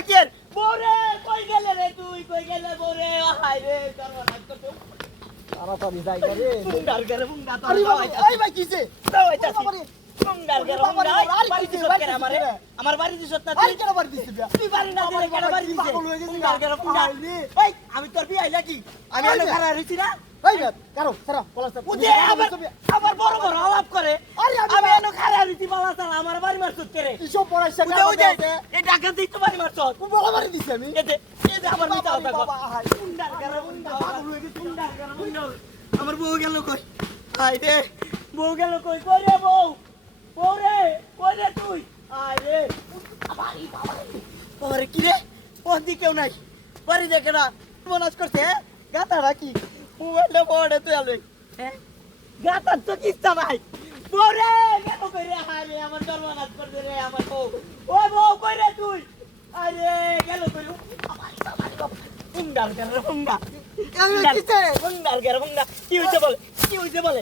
কের। বউ রে কই গেলে রে তুই? কই গেলে বউ রে আইরে সর্বনাশ করতে তাড়াতাড়ি করে তো ভাই কেন আমারে আমার বাড়ি দিছত না তুই কেন বাড়ি দিছিস তুই বাড়ি না দিলে কেন বাড়ি দিছে পাগল হয়ে গেছিস মুন্ডার করে মুন্ডা। এই। আমি তোর বিয়ে নাকি আমি। খারা রইছি না? এই বে, কারও, সারা, পলাশ উদে আবার আবার বড় বড় আলাপ করে। আরে আমি আমি খারা রইছি বালা আমার বাড়ি মারছত করে কিসব পড়াইছে, উদে উদে এই ডাকাত তো বাড়ি মারছত কোন বাড়ি দিছি আমি? এতে এতে আমার মিতা কথা বাবা, আহাই। মুন্ডার আমার বউ গেল কই? আই রে। বউ গেল কই? কই রে বউ? বউ রে কই রে তুই? আই রে। বাবারে কি রে? দিকে কেউ নাই? বাড়ি দেখে না। মনাজ করছে হ্যাঁ? গাতা রাখি মোবাইলটা বড় তুই আলো হ্যাঁ গাতার তো কিস্তা নাই। বউ রে গেল কই রে? হাই রে আমার সর্বনাশ করছে রে আমার বউ। ওই বউ কই রে তুই? আরে গেল কই কি হইছে বলে কি হইছে বলে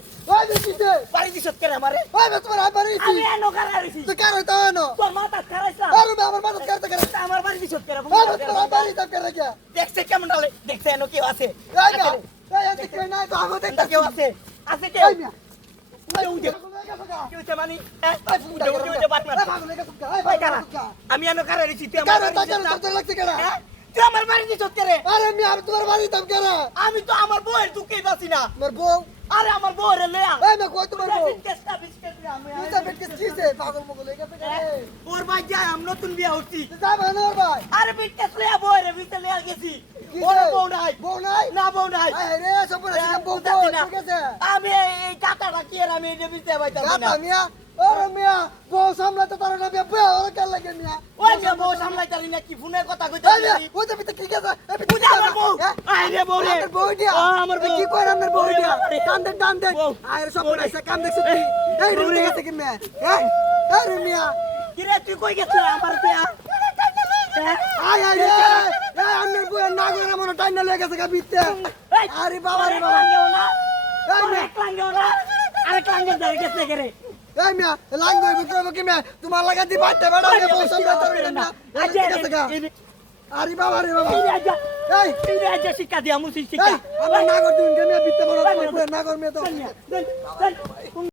বাড়ি দিছত কেন আমারে বে, তোমার হাত বাড়ি দিছি। আমি এনো কারা রইছি তো কারও তো এনো। তোর মাথা খারাইছা আরে আমার মাথায় কারও তো আমার বাড়ি দিছত কেন এই বে, তোমার হাত বাড়ি দাও কেন কে? দেখছে কেমন ডালে দেখছে এনো কেউ আছে এই এই নাই তো। কেউ আছে আছে কেউ মিয়া, হয়ে মানে হ্যাঁ? হয়ে হয়ে? আমি এনো কারা রইছি তুই আমার কারও বাড়ি তো দিছত কারও না। তোর তোর লাগছে কেন? তুই আমার বাড়ি দিছত কেন আরে আমি তোমার বাড়ি দিতাম কেন? আমি তো আমার বউয়ের দুঃখেই বাঁচি না। আমার বউ? আরে আমার বউয়ের লয়া। এই মেয়ে কই তোমার বউ? বিস্কেটটা বিস্কেট রে আমি তুই তো বেটকে কিসে পাগল মগল হয়ে গেছে? ওর ভাই যাই আমি নতুন বিয়া তুই যাবে না ওর ভাই। আরে বিস্কেট লয়া বউয়ের ভিতরে লয়া গেছি। ওর বউ নাই। বউ নাই? না বউ নাই। আয় রে সব পরে বউ বউ ঠিক আছে। আমি এই এই কাটাটা কি আর আমি বুঝতে পাইতাম না। গাতা মিয়া মিয়া বউ সামলাতে পারে না বিয়া বউ ওরে কেন লাগে মিয়া? ওই যে বউ সামলাইতারি না কি ফোনে কথা কইতে মিয়া ওই তো ভিতরে কি এই ভিতরে বুঝা আমার বউ। হ্যাঁ? আই রে বউ রে। আমার বউ দিয়া। আমার বউ। কি কই আমার বউ দিয়া। কান দে কান দে। আয় রে সব বউ কান দেখছিস তুই এই রে। গেছে কি মিয়া? এই রে মিয়া। কি রে তুই কই গেছিস আমার বিয়া? আয় আয় রে এই আন্নের বউ নাগরা টাইনা লয়ে গেছে গা বিতে আরে বাবা রে বাবা। লাঙ্গেও না। এই মিয়া আরেক না। আরেক লাঙ্গের ধরে গেছে রে? এই মিয়া লাঙ্গ হইব কইব কি মিয়া? তোমার লাগা দি সামলাতে পারে না? এই ঠিক আছে গা আরে বাবা রে বাবা। এই এই। শিক্ষা দিয়া মুসি শিক্ষা। আমার নাগর দিন কে মিয়া বিতে বড় নাগর মেয়ে তো। দেন, দেন, দেন।